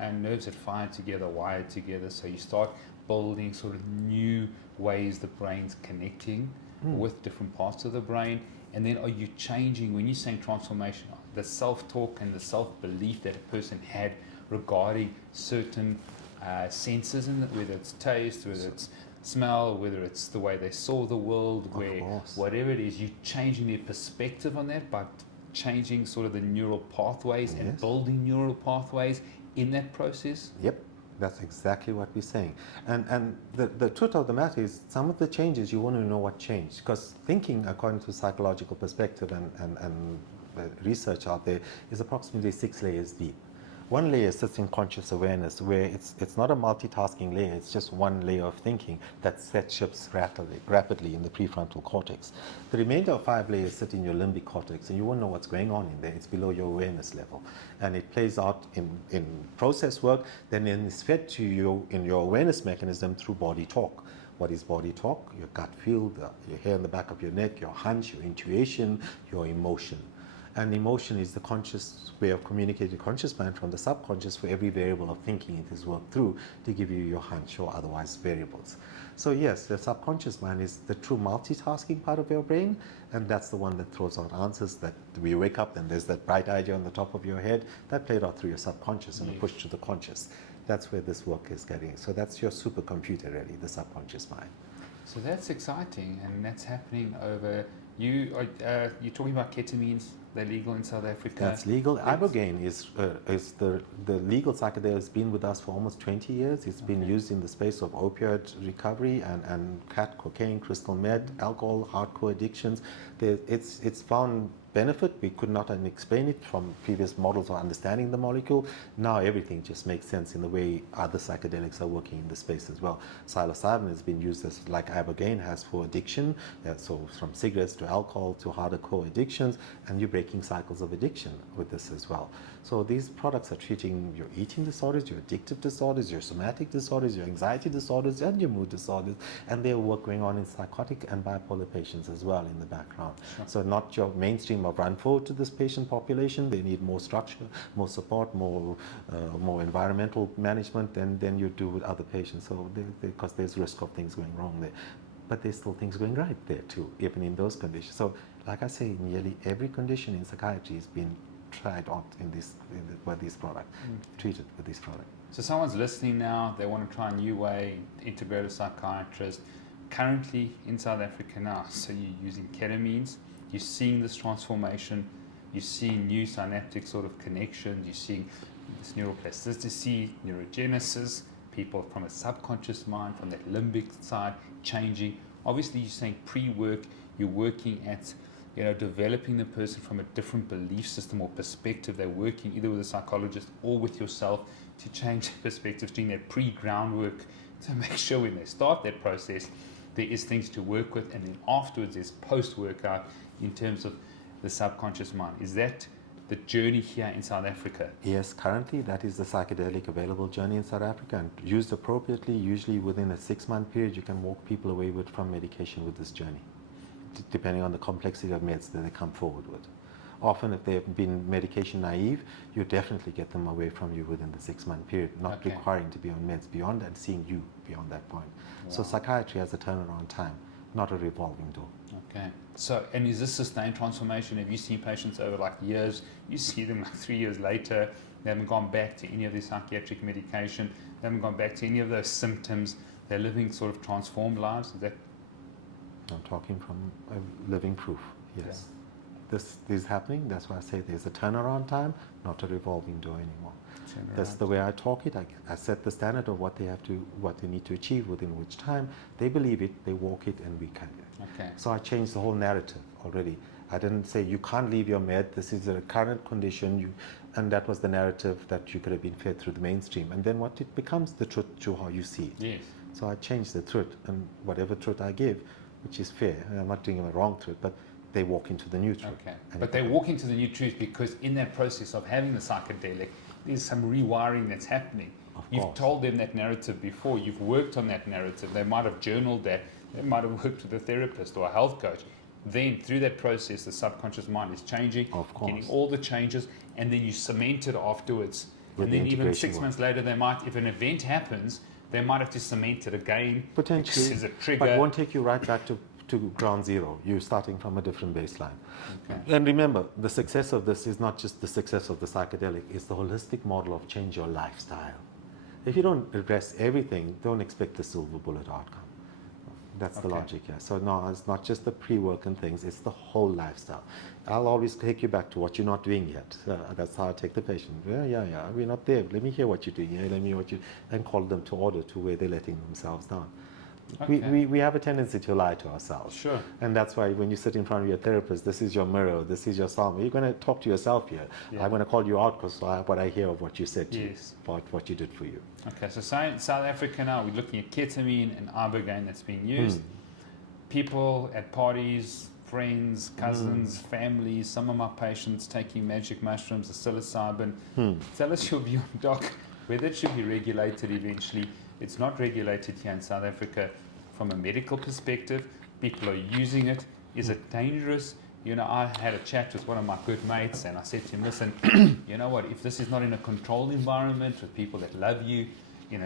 and nerves that fire together, wired together. So you start building sort of new ways the brain's connecting with different parts of the brain. And then are you changing, when you're saying transformation, the self-talk and the self-belief that a person had regarding certain senses, whether it's taste, whether it's smell, whether it's the way they saw the world, whatever it is, you're changing their perspective on that by changing sort of the neural pathways and building neural pathways in that process? Yep. That's exactly what we're saying. And the truth of the matter is, some of the changes, you want to know what changed. Because thinking, according to psychological perspective and research out there, is approximately 6 layers deep. One layer sits in conscious awareness, where it's not a multitasking layer, it's just one layer of thinking that sets ships rapidly in the prefrontal cortex. The remainder of 5 layers sit in your limbic cortex, and you won't know what's going on in there. It's below your awareness level. And it plays out in process work, then it's fed to you in your awareness mechanism through body talk. What is body talk? Your gut feel, your hair on the back of your neck, your hunch, your intuition, your emotion. And emotion is the conscious way of communicating conscious mind from the subconscious for every variable of thinking it is worked through to give you your hunch or otherwise variables. So yes, the subconscious mind is the true multitasking part of your brain, and that's the one that throws out answers that we wake up and there's that bright idea on the top of your head that played out through your subconscious and pushed to the conscious. That's where this work is getting. So that's your supercomputer really, the subconscious mind. So that's exciting, and that's happening over, you're talking about ketamines They're legal in South Africa. That's legal. Ibogaine is the legal psychedelic has been with us for almost 20 years. It's been used in the space of opioid recovery and crack, cocaine, crystal meth, alcohol, hardcore addictions. It's found benefit. We could not explain it from previous models of understanding the molecule. Now everything just makes sense in the way other psychedelics are working in the space as well. Psilocybin has been used as like ibogaine has for addiction, so from cigarettes to alcohol to harder core addictions, and you're breaking cycles of addiction with this as well. So these products are treating your eating disorders, your addictive disorders, your somatic disorders, your anxiety disorders, and your mood disorders, and there's work going on in psychotic and bipolar patients as well in the background. Sure. So not your mainstream of run forward to this patient population. They need more structure, more support, more environmental management than you do with other patients. So because there's risk of things going wrong there. But there's still things going right there too, even in those conditions. So like I say, nearly every condition in psychiatry has been tried out with these products, treated with these products. So someone's listening now, they want to try a new way, integrative psychiatrist, currently in South Africa now, so you're using ketamines, you're seeing this transformation, you're seeing new synaptic sort of connections, you're seeing this neuroplasticity, neurogenesis, people from a subconscious mind, from that limbic side changing. Obviously you're saying pre-work, you're working at developing the person from a different belief system or perspective. They're working either with a psychologist or with yourself to change the perspectives, doing that pre-groundwork to make sure when they start that process, there is things to work with, and then afterwards there's post-workout in terms of the subconscious mind. Is that the journey here in South Africa? Yes, currently that is the psychedelic available journey in South Africa, and used appropriately, usually within a 6-month period, you can walk people away from medication with this journey, depending on the complexity of meds that they come forward with. Often, if they've been medication naive, you definitely get them away from you within the 6-month period, not requiring to be on meds beyond that, seeing you beyond that point. Wow. So psychiatry has a turnaround time, not a revolving door. Okay. So, and is this sustained transformation? Have you seen patients over like years? You see them like 3 years later, they haven't gone back to any of their psychiatric medication, they haven't gone back to any of those symptoms, they're living sort of transformed lives? Is that? I'm talking from living proof, yes. Yeah. This is happening. That's why I say there's a turnaround time, not a revolving door anymore. That's the way I talk it. I set the standard of what they need to achieve within which time. They believe it, they walk it, and we can. Okay. So I changed the whole narrative already. I didn't say you can't leave your med. This is a current condition, and that was the narrative that you could have been fed through the mainstream. And then what it becomes the truth to how you see it. Yes. So I changed the truth, and whatever truth I give, which is fair, and I'm not doing a wrong truth, but they walk into the new truth. Okay. But they walk into the new truth because in that process of having the psychedelic, there's some rewiring that's happening. You've told them that narrative before. You've worked on that narrative. They might have journaled that. They might have worked with a therapist or a health coach. Then through that process, the subconscious mind is changing, getting all the changes, and then you cement it afterwards. And then even 6 months later, they might, if an event happens, they might have to cement it again. Potentially. There's a trigger. But it won't take you right back to ground zero. You're starting from a different baseline. Okay. And remember, the success of this is not just the success of the psychedelic, it's the holistic model of change your lifestyle. If you don't address everything, don't expect the silver bullet outcome. That's the logic here. So no, it's not just the pre-work and things, it's the whole lifestyle. I'll always take you back to what you're not doing yet. That's how I take the patient. Yeah, we're not there. Let me hear what you're doing. Let me hear what you, and call them to order to where they're letting themselves down. Okay. We have a tendency to lie to ourselves. Sure. And that's why when you sit in front of your therapist, this is your mirror, this is your psalm. You're going to talk to yourself here. Yeah. I'm going to call you out because what I hear of what you said to you, about what you did for you. Okay, so South Africa now, we're looking at ketamine and ibogaine that's being used. People at parties, friends, cousins, families, some of my patients taking magic mushrooms, the psilocybin. Tell us your view on, Doc, whether it should be regulated eventually. It's not regulated here in South Africa from a medical perspective. People are using it. Is it dangerous? I had a chat with one of my good mates and I said to him, listen, you know what, if this is not in a controlled environment with people that love you,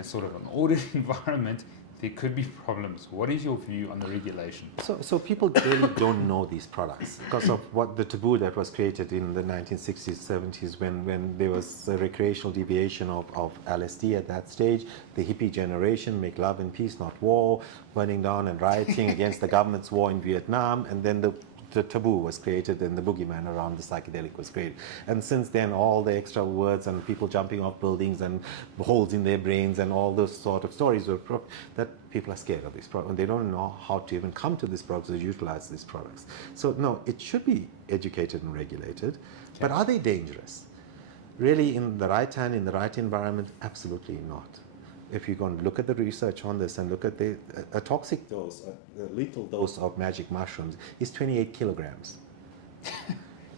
sort of an ordered environment, there could be problems. What is your view on the regulation? So people really don't know these products because of what the taboo that was created in the 1960s, 70s when there was a recreational deviation of LSD at that stage. The hippie generation, make love and peace, not war, burning down and rioting against the government's war in Vietnam, and then the the taboo was created and the boogeyman around the psychedelic was created. And since then, all the extra words and people jumping off buildings and holes in their brains and all those sort of stories were that people are scared of these products. And they don't know how to even come to these products or utilize these products. So no, it should be educated and regulated. But are they dangerous? Really, in the right hand, in the right environment, absolutely not. If you're going to look at the research on this and look at a toxic dose, a lethal dose of magic mushrooms is 28 kilograms.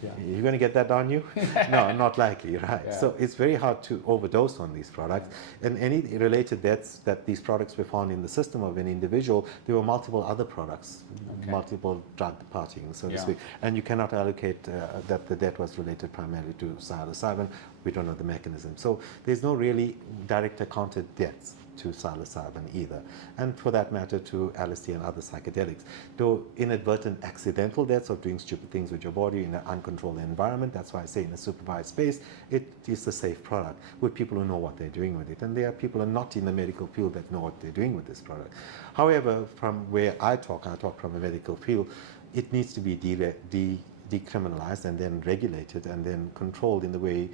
Yeah. You're going to get that on you? No, not likely, right? Yeah. So it's very hard to overdose on these products. And any related deaths that these products were found in the system of an individual, there were multiple other products, multiple drug partying, so to speak. And you cannot allocate that the death was related primarily to psilocybin. We don't know the mechanism. So there's no really direct accounted deaths to psilocybin either, and for that matter to LSD and other psychedelics. Though inadvertent accidental deaths of doing stupid things with your body in an uncontrolled environment, that's why I say in a supervised space, it is a safe product with people who know what they're doing with it. And there are people who are not in the medical field that know what they're doing with this product. However, from where I talk from a medical field, it needs to be decriminalized and then regulated and then controlled in the way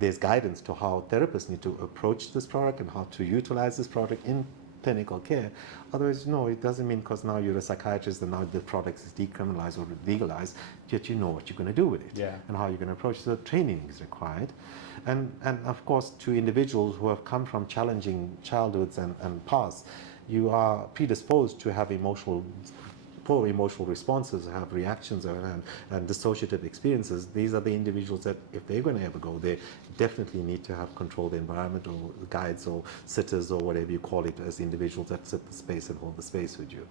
there's guidance to how therapists need to approach this product and how to utilize this product in clinical care. Otherwise, no, it doesn't mean because now you're a psychiatrist and now the product is decriminalized or legalized, yet you know what you're going to do with it and how you're going to approach it. So training is required. And of course, to individuals who have come from challenging childhoods and past, you are predisposed to have poor emotional responses, have reactions and dissociative experiences. These are the individuals that, if they're going to ever go there, definitely need to have controlled environment or guides or sitters or whatever you call it, as individuals that sit the space and hold the space with you.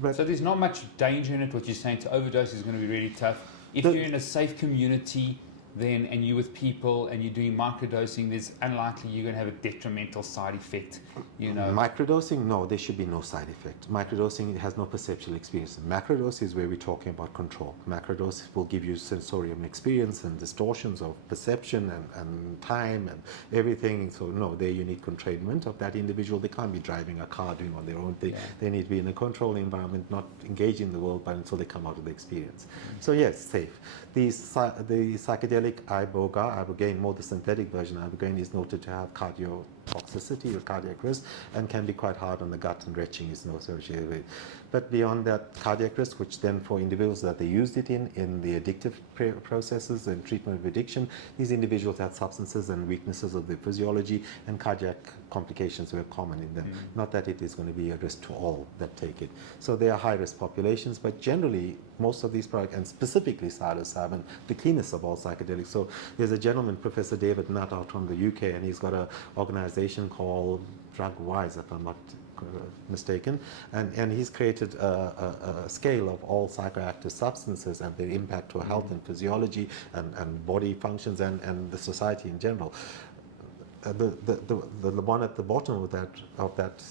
But so there's not much danger in it. What you're saying, to overdose is going to be really tough. If you're in a safe community, then and you're with people and you're doing microdosing, there's unlikely you're going to have a detrimental side effect. Microdosing, no, there should be no side effect. Microdosing has no perceptual experience. Macrodose is where we're talking about control. Macrodose will give you sensorium experience and distortions of perception and time and everything. So no, there you need containment of that individual. They can't be driving a car doing on their own thing. They need to be in a controlled environment, not engaging in the world, but until they come out of the experience. So yes, safe. The psychedelic ibogaine, more the synthetic version, ibogaine is noted to have cardiotoxicity or cardiac risk and can be quite hard on the gut, and retching is no associated with it. But beyond that, cardiac risk, which then for individuals that they used it in the addictive processes and treatment of addiction, these individuals had substances and weaknesses of the physiology, and cardiac complications were common in them. Not that it is going to be a risk to all that take it. So they are high-risk populations, but generally most of these products, and specifically psilocybin, the cleanest of all psychedelics. So there's a gentleman, Professor David Nutt, out from the UK, and he's got an organization called DrugWise, if I'm not mistaken, and he's created a scale of all psychoactive substances and their impact to health and physiology and body functions and the society in general. The one at the bottom of that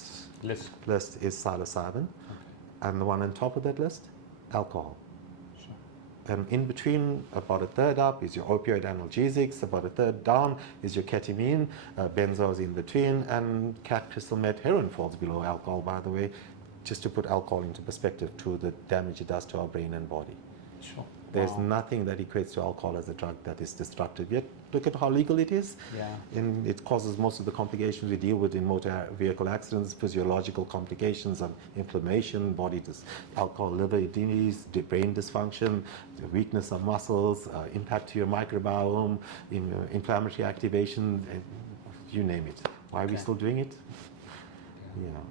list is psilocybin, and the one on top of that list, alcohol. And in between, about a third up is your opioid analgesics, about a third down is your ketamine, benzos in between, and crystal meth. Heroin falls below alcohol, by the way, just to put alcohol into perspective to the damage it does to our brain and body. Sure. There's nothing that equates to alcohol as a drug that is destructive. Yet look at how legal it is. And it causes most of the complications we deal with in motor vehicle accidents, physiological complications of inflammation, alcohol, liver disease, brain dysfunction, the weakness of muscles, impact to your microbiome, inflammatory activation, you name it. Why are we still doing it?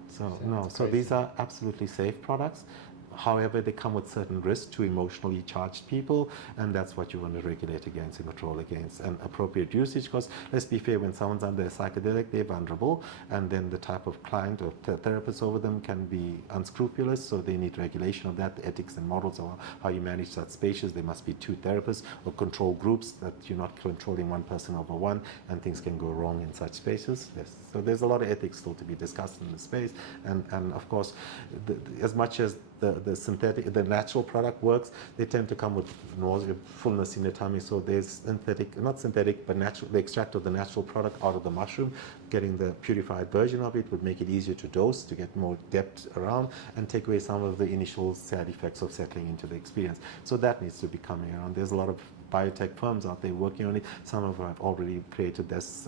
So these are absolutely safe products. However, they come with certain risks to emotionally charged people, and that's what you want to regulate against and control against. And appropriate usage, because let's be fair, when someone's under a psychedelic, they're vulnerable, and then the type of client or therapist over them can be unscrupulous, so they need regulation of that, the ethics and models of how you manage such spaces. There must be two therapists or control groups, that you're not controlling one person over one, and things can go wrong in such spaces. So there's a lot of ethics still to be discussed in the space, and of course, as much as the synthetic, the natural product works, they tend to come with nausea, fullness in the tummy. So there's synthetic, not synthetic, but natural, the extract of the natural product out of the mushroom. Getting the purified version of it would make it easier to dose, to get more depth around, and take away some of the initial sad effects of settling into the experience. So that needs to be coming around. There's a lot of biotech firms out there working on it. Some of them have already created this,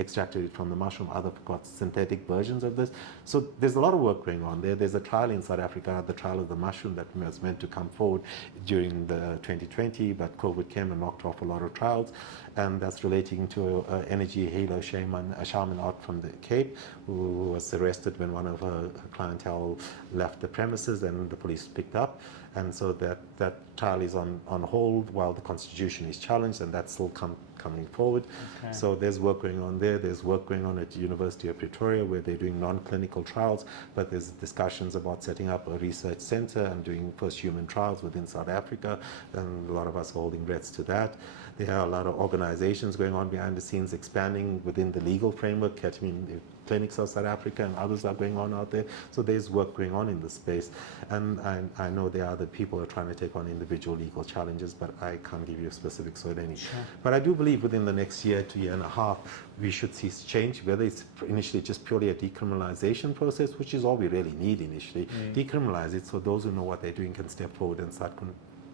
extracted it from the mushroom. Others have got synthetic versions of this. So there's a lot of work going on there. There's a trial in South Africa, the trial of the mushroom, that was meant to come forward during the 2020, but COVID came and knocked off a lot of trials. And that's relating to an energy halo shaman, a shaman out from the Cape, who was arrested when one of her clientele left the premises, and the police picked up. And so that trial is on hold while the constitution is challenged, and that's still coming forward. Okay. So there's work going on there. There's work going on at the University of Pretoria, where they're doing non-clinical trials, but there's discussions about setting up a research center and doing first human trials within South Africa, and a lot of us are holding breaths to that. There are a lot of organizations going on behind the scenes, expanding within the legal framework. Ketamine clinics of South Africa and others are going on out there. So there's work going on in the space. And I know there are other people who are trying to take on individual legal challenges, but I can't give you specifics on any. Sure. But I do believe within the next year to year and a half, we should see change, whether it's initially just purely a decriminalization process, which is all we really need initially. Decriminalize it so those who know what they're doing can step forward and start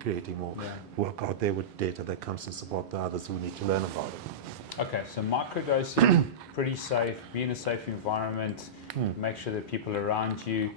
creating more work out there with data that comes to support the others who need to learn about it. Okay, so microdosing, pretty safe, be in a safe environment, make sure that people around you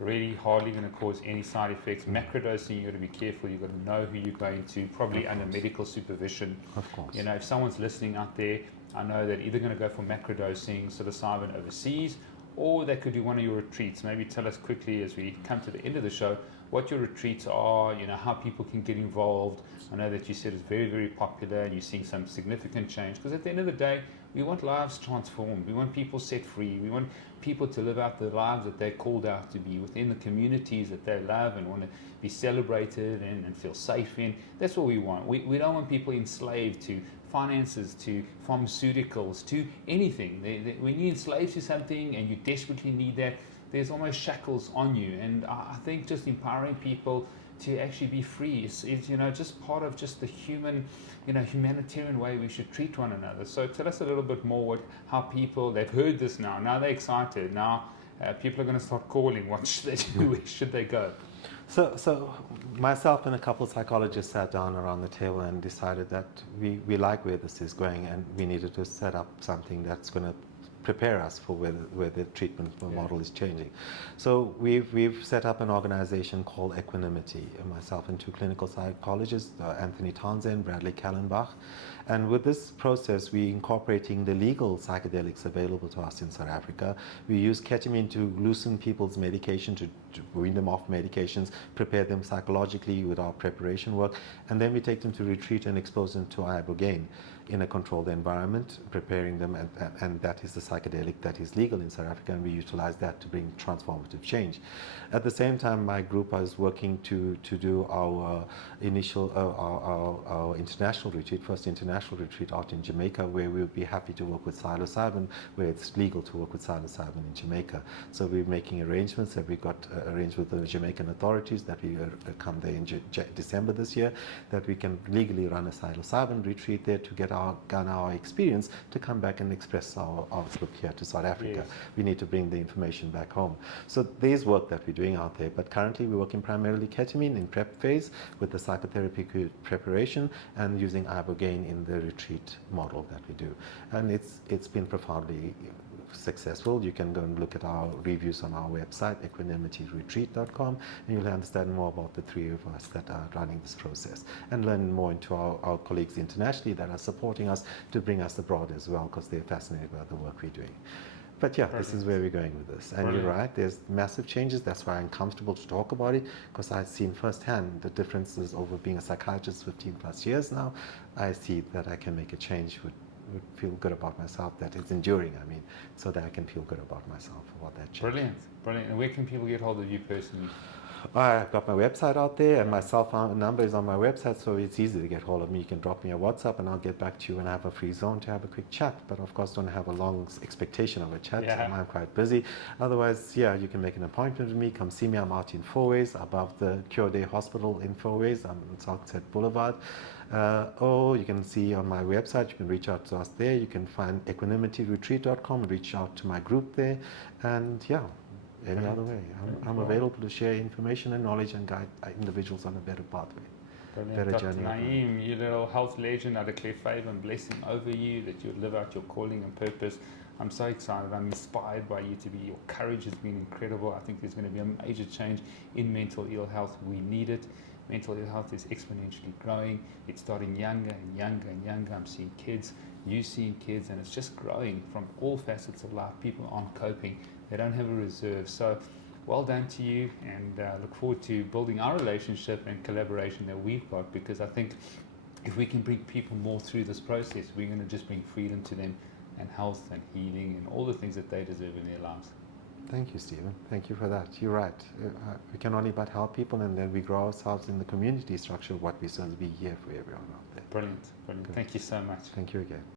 really hardly going to cause any side effects. Macrodosing, you've got to be careful, you've got to know who you're going to, probably under medical supervision. Of course. You know, if someone's listening out there, I know that either going to go for macrodosing, psilocybin overseas, or they could do one of your retreats. Maybe tell us quickly as we come to the end of the show what your retreats are, you know, how people can get involved. I know that you said it's very, very popular and you're seeing some significant change, because at the end of the day, we want lives transformed. We want people set free. We want people to live out the lives that they're called out to be within the communities that they love and want to be celebrated and feel safe in. That's what we want. We don't want people enslaved to finances, to pharmaceuticals, to anything. When you're enslaved to something and you desperately need that, there's almost shackles on you. And I think just empowering people to actually be free is you know, just part of just the human, you know, humanitarian way we should treat one another. So tell us a little bit more how people, they've heard this now they're excited, now people are going to start calling, what should they do, where should they go? So myself and a couple of psychologists sat down around the table and decided that we like where this is going, and we needed to set up something that's going to prepare us for where the treatment model is changing. So we've set up an organization called Equanimity, myself and two clinical psychologists, Anthony Townsend, Bradley Kallenbach. And with this process, we're incorporating the legal psychedelics available to us in South Africa. We use ketamine to loosen people's medication, to wean them off medications, prepare them psychologically with our preparation work, and then we take them to retreat and expose them to ibogaine in a controlled environment, preparing them, and that is the psychedelic that is legal in South Africa, and we utilize that to bring transformative change. At the same time, my group is working to do our initial, our international retreat, first international retreat out in Jamaica, where we'll be happy to work with psilocybin, where it's legal to work with psilocybin in Jamaica. So we're making arrangements, and we got arranged with the Jamaican authorities that we come there in December this year, that we can legally run a psilocybin retreat there to get our experience to come back and express our outlook here to South Africa. Yes. We need to bring the information back home. So there's work that we're doing out there, but currently we're working primarily ketamine in prep phase with the psychotherapy preparation and using ibogaine in the retreat model that we do. And it's been profoundly successful. You can go and look at our reviews on our website, equanimityretreat.com, and you'll understand more about the three of us that are running this process, and learn more into our colleagues internationally that are supporting us to bring us abroad as well, because they're fascinated by the work we're doing. But yeah, Brilliant. This is where we're going with this. And Brilliant. You're right, there's massive changes. That's why I'm comfortable to talk about it, because I've seen firsthand the differences over being a psychiatrist 15 plus years now. I see that I can make a change would feel good about myself, that it's enduring, so that I can feel good about myself, about that change. Brilliant. And where can people get hold of you personally? I've got my website out there, and my cell phone number is on my website, so it's easy to get hold of me. You can drop me a WhatsApp, and I'll get back to you when I have a free zone to have a quick chat. But of course, don't have a long expectation of a chat. Yeah. I'm quite busy. Otherwise, yeah, you can make an appointment with me. Come see me. I'm out in Fourways, above the Cure Day Hospital in Fourways. I'm on Southside Boulevard. Or you can see on my website, you can reach out to us there. You can find equanimityretreat.com, reach out to my group there, and yeah, any other way. I'm available to share information and knowledge and guide individuals on a better pathway. Brilliant. Better Dr. journey. Nai'm, you little health legend, I declare favor and blessing over you that you live out your calling and purpose. I'm so excited. I'm inspired by you to be. Your courage has been incredible. I think there's going to be a major change in mental ill health. We need it. Mental ill health is exponentially growing. It's starting younger and younger and younger. I'm seeing kids, you seeing kids, and it's just growing from all facets of life. People aren't coping. They don't have a reserve. So well done to you, and look forward to building our relationship and collaboration that we've got, because I think if we can bring people more through this process, we're going to just bring freedom to them and health and healing and all the things that they deserve in their lives. Thank you, Stephen. Thank you for that. You're right. We can only but help people, and then we grow ourselves in the community structure, what we're supposed to be here for everyone out there. Brilliant, brilliant. Good. Thank you so much. Thank you again.